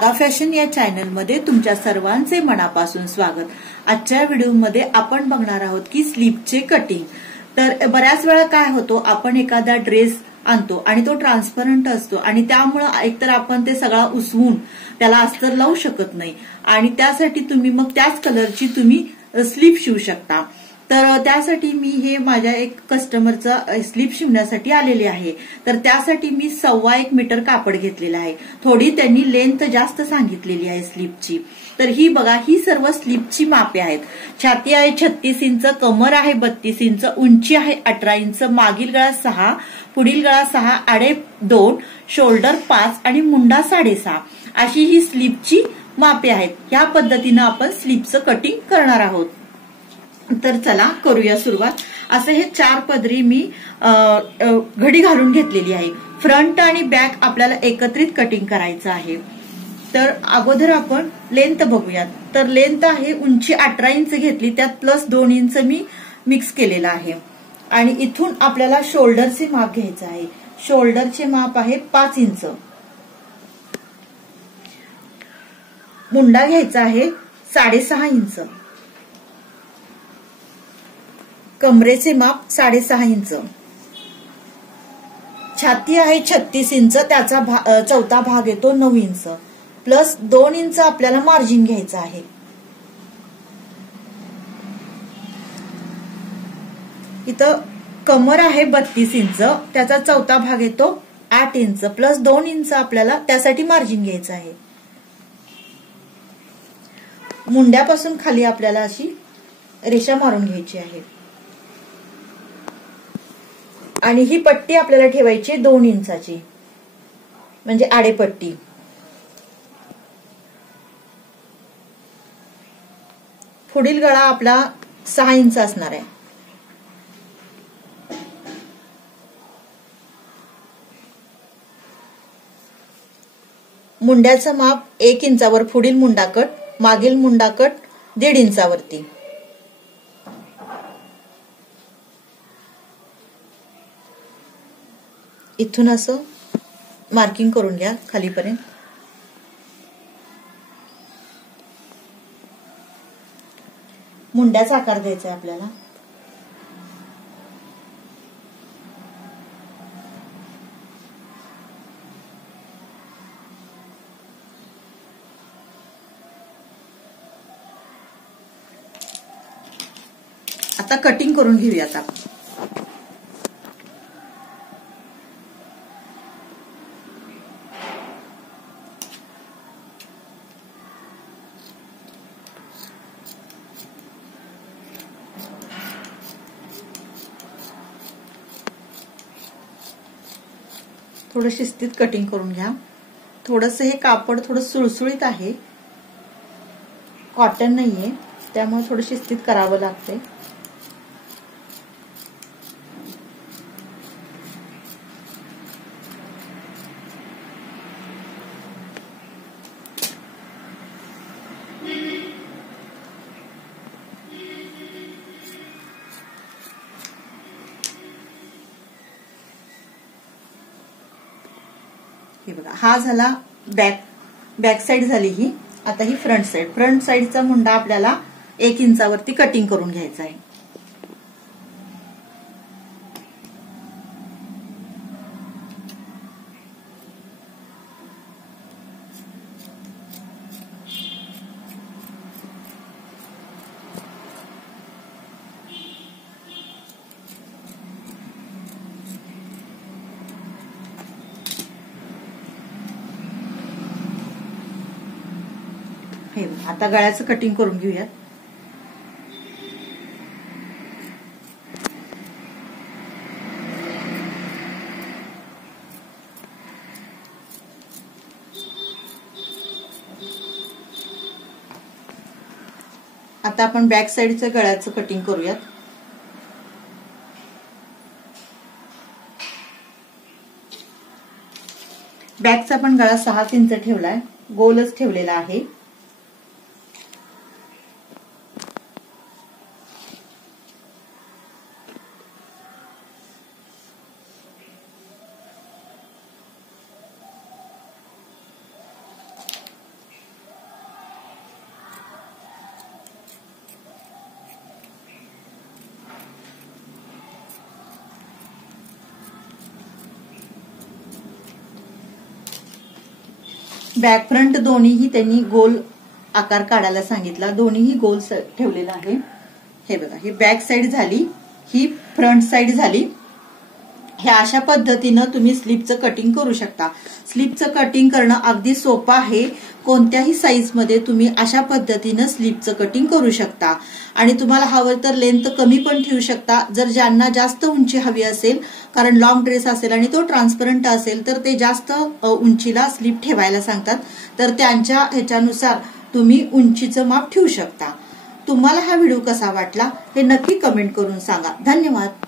Radha fashion या channel मध्ये तुमच्या सर्वांचे मनापासून स्वागत। आजच्या व्हिडिओमध्ये आपण बघणार आहोत की स्लीपचे कटिंग। तर बऱ्याच वेळा काय होतो, आपण एखादा ड्रेस आणतो आणि तो ट्रान्सपरंट असतो आणि त्यामुळे एकतर आपण ते सगळा उसवून त्याला अस्तर लावू शकत नाही आणि त्यासाठी तुम्ही मग त्याच कलरची तुम्ही स्लीप शिवू शकता। तर त्यासाठी मी हे माझ्या एक कस्टमरचा स्लीप शिवण्यासाठी आलेले आहे। तर त्यासाठी मी 1.25 मीटर कापड घेतलेला आहे। थोडी त्यांनी लेंथ जास्त सांगितलेली आहे स्लीपची। तर ही बघा, ही सर्व स्लीपची मापे आहेत। छाती आहे 36 इंच, कमर आहे 32 इंच, उंची आहे 18 इंच, मागील गळा 6, पुढील गळा 6, आडे 2, शोल्डर 5 आणि मुंडा 6.5 अशी ही स्लीपची मापे आहेत। ह्या पद्धतीने आपण स्लीपचं कटिंग करणार आहोत। तर चला करूया सुरुवात। असे हे 4 पदरी मी घडी घालून घेतलेली आहे। फ्रंट आणि बॅक आपल्याला एकत्रित कटिंग करायचं आहे। तर अगोदर आपण लेंथ बघूयात। तर लेंथ आहे उंची 18 इंच घेतली, त्यात प्लस 2 इंच मी मिक्स केलेला आहे। आणि इथून आपल्याला शोल्डरचे माप घ्यायचं आहे। शोल्डरचे माप आहे 5 इंच। मुंडा घ्यायचा आहे 6.5 इंच। कमरेचे माप 6.5 इंच। छाती आहे 36 इंच, त्याचा चौथा भाग येतो 9 इंच, प्लस 2 इंच आपल्याला मार्जिन घ्यायचं आहे। इथं कमर आहे 32 इंच, त्याचा चौथा भाग येतो 8 इंच, प्लस 2 इंच आपल्याला त्यासाठी मार्जिन घ्यायचं आहे। मुंड्यापासून खाली आपल्याला अशी रेषा मारून घ्यायची आहे आणि ही पट्टी आपल्याला ठेवायची 2 इंचाची, म्हणजे आडेपट्टी। पुढील गळा आपला 6 इंच असणार आहे। मुंड्याचं माप 1 इंचावर पुढील मुंडाकट, मागील मुंडाकट 1.5 इंचावरती। इथून असं मार्किंग करून घ्या खालीपर्यंत। मुंड्याचा आकार द्यायचा आहे आपल्याला। आता कटिंग करून घेऊयात आपण। थोडं शिस्तीत कटिंग करून घ्या। थोडंसं हे कापड थोडं सुळसुळीत आहे, कॉटन नाहीये, त्यामुळे थोडं शिस्तीत करावं लागतंय। हे बघा, हा झाला बॅक साइड झाली ही। आता ही फ्रंट साइडचा मुंडा आपल्याला 1 इंचावरती कटिंग करून घ्यायचा आहे। आता गळ्याचं कटिंग करून घेऊयात। आता आपण बॅक साइडचं गळ्याचं कटिंग करूयात। बॅकचा पण गळा 6 इंच ठेवलाय, गोलच ठेवलेला आहे। बॅक फ्रंट दोन्हीही त्यांनी गोल आकार काढायला सांगितला, दोन्हीही गोल ठेवलेला आहे. हे बघा, ही बॅक साइड झाली, ही फ्रंट साइड झाली. ह्या अशा पद्धतीनं तुम्ही स्लीपचं कटिंग करू शकता. स्लीपचं कटिंग करणं अगदी सोपं आहे. कोणत्याही साईजमध्ये तुम्ही अशा पद्धतीनं स्लीपचं कटिंग करू शकता. आणि तुम्हाला हवं तर लेंथ कमी पण ठेवू शकता. जर ज्यांना जास्त उंची हवी असेल, कारण लॉंग ड्रेस असेल आणि तो ट्रान्सपरंट असेल, तर ते जास्त उंचीला स्लीप ठेवायला सांगतात. तर त्यांच्या ह्याच्यानुसार तुम्ही उंचीचं माप ठेवू शकता. तुम्हाला हा व्हिडिओ कसा वाटला हे नक्की कमेंट करून सांगा. धन्यवाद.